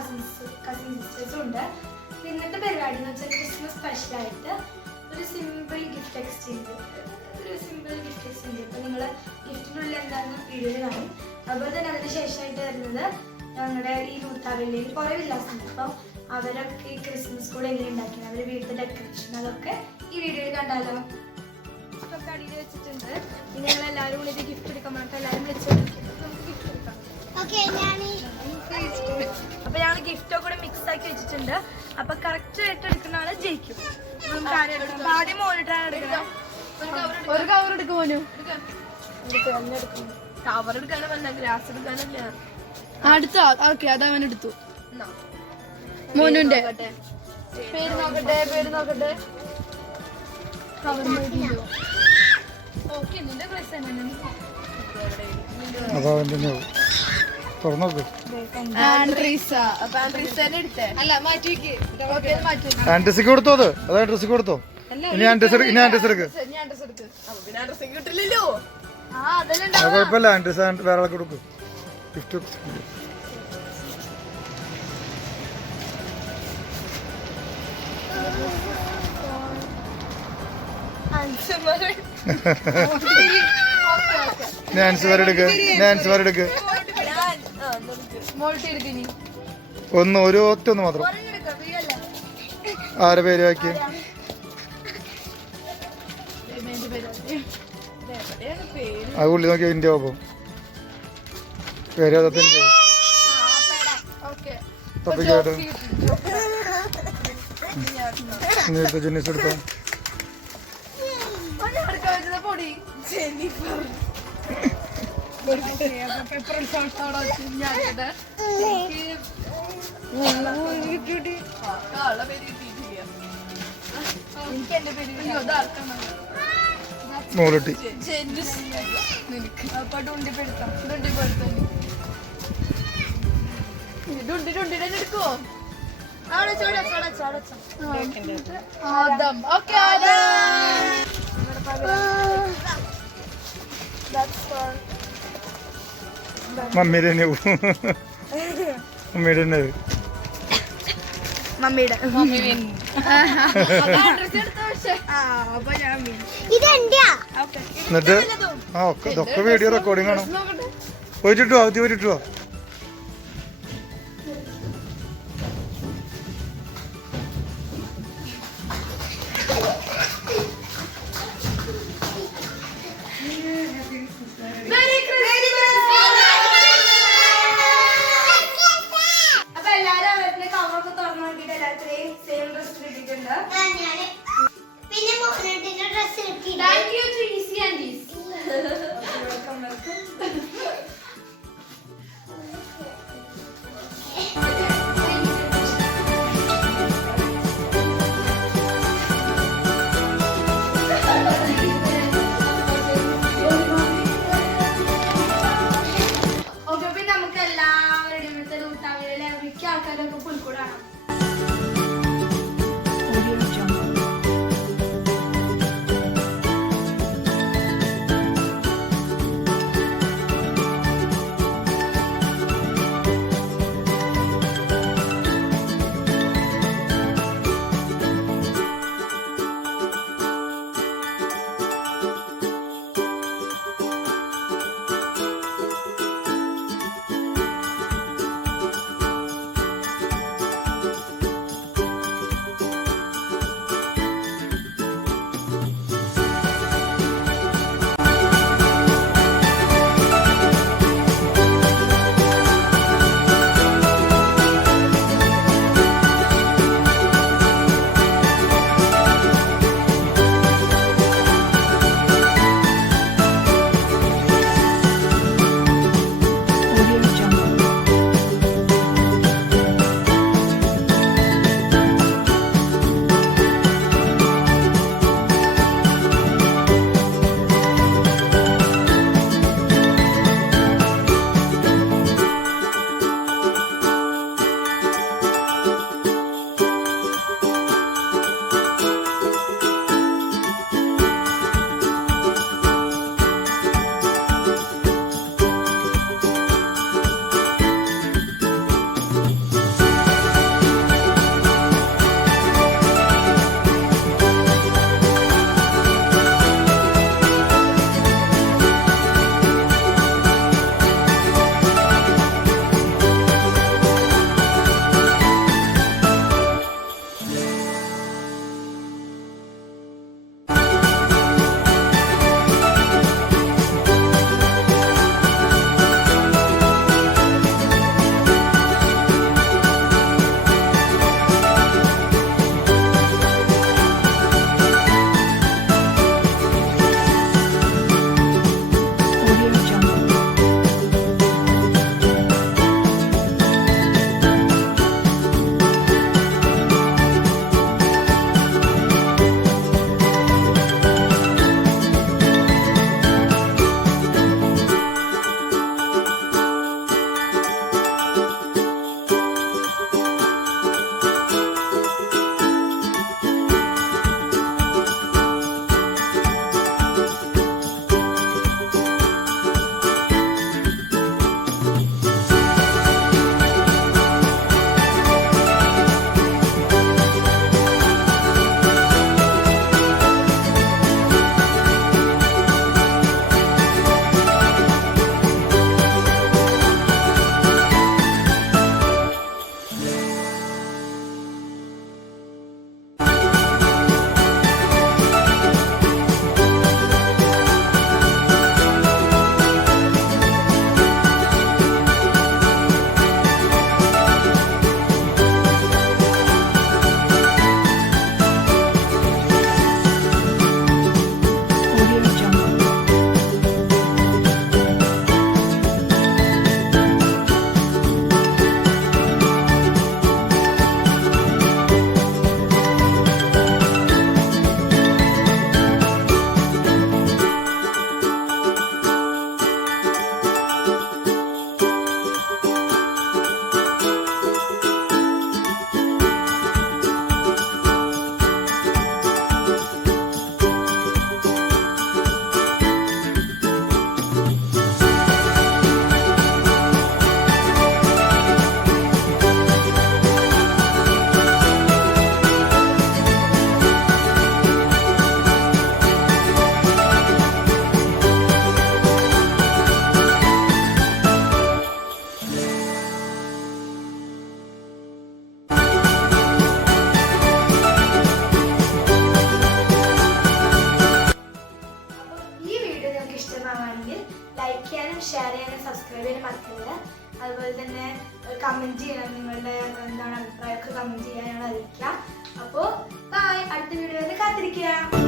Cousin സിസ്റ്റേഴ്സും ഉണ്ട്. ഇന്നത്തെ പരിപാടി എന്ന് വെച്ചാൽ ക്രിസ്മസ് സ്പെഷ്യലായിട്ട് ഒരു സിമ്പിൾ ഗിഫ്റ്റ് എക്സ്ചേഞ്ച്. അപ്പോൾ നിങ്ങൾ ഗിഫ്റ്റിനുള്ളിൽ എന്താണെന്ന് വീഡിയോയിൽ കാണും. അതുപോലെ തന്നെ അതിന് ശേഷമായിട്ട് വരുന്നത് ഞങ്ങളുടെ ഈ മൂത്താവില്ലയിൽ കുറേ വില്ലാസുണ്ട്. അപ്പം അവരൊക്കെ ഈ ക്രിസ്മസ് കൂടെ എങ്ങനെ ഉണ്ടാക്കിയത്, അവർ വീട്ടിൽ ഡെക്കറേഷൻ, അതൊക്കെ ഈ വീഡിയോയിൽ കണ്ടാലോ. ഒക്കെ അടിയിൽ വെച്ചിട്ടുണ്ട്. നിങ്ങളെല്ലാവരും കൂടി ഇത് ഗിഫ്റ്റ് എടുക്കാൻ പറഞ്ഞിട്ട് എല്ലാവരും വിളിച്ചോണ്ടിരിക്കുന്നത്. നമുക്ക് ഗിഫ്റ്റ് എടുക്കാം. അപ്പൊ ഞങ്ങൾ ഗിഫ്റ്റൊക്കെ കൂടെ മിക്സ് ആക്കി വെച്ചിട്ടുണ്ട്. അപ്പൊ കറക്റ്റ് ആയിട്ട് എടുക്കുന്ന ആള് ജയിക്കും. ആദ്യം മോനിട്ടാണ് എടുക്കണം. ഒരു കവർ എടുക്കുമോനു. കവർ എടുക്കാനല്ല, ഗ്ലാസ് എടുക്കാനല്ല. അടുത്തോ? ഓക്കെ, അതവൻ എടുത്തു. മോനുന്റെ പേര് നോക്കട്ടെ. ഓക്കെ, നിന്റെ പ്രൈസ് തന്നെ. കൊടുത്തോ? അത് ഡ്രസ്സിക്ക് കൊടുത്തോ? ഇനി കുഴപ്പമില്ല. ആൻഡ്രീസ് വേറെ ആൾക്ക് കൊടുക്കും. ഗിഫ്റ്റ് എടുക്ക്. ഒരു ഒറ്റ മാത്രം. ആരെ പേര് വാക്കി? അത് ഉള്ളി നോക്കിയ ഇന്ത്യ പോകും. പേര് തപ്പിക്കായിട്ട് ജെന്നിസ് എടുത്തോ. മോളിട്ടി എടുക്കോ? മമ്മിയുടെ തന്നെ മമ്മിയുടെ തന്നെ എന്നിട്ട് ഇതൊക്കെ വീഡിയോ റെക്കോർഡിംഗ് ആണോ? പോയിട്ടിട്ടോ? അവധി പോയിട്ടോ? സബ്സ്ക്രൈബ് ചെയ്യാൻ മറക്കരുത്. അതുപോലെ തന്നെ കമൻറ്റ് ചെയ്യണം, നിങ്ങളുടെ എന്താണ് അഭിപ്രായമൊക്കെ കമൻറ്റ് ചെയ്യാൻ ഞങ്ങൾ അറിയിക്കാം. അപ്പോൾ ബൈ, അടുത്ത വീഡിയോയിൽ കാത്തിരിക്കുക.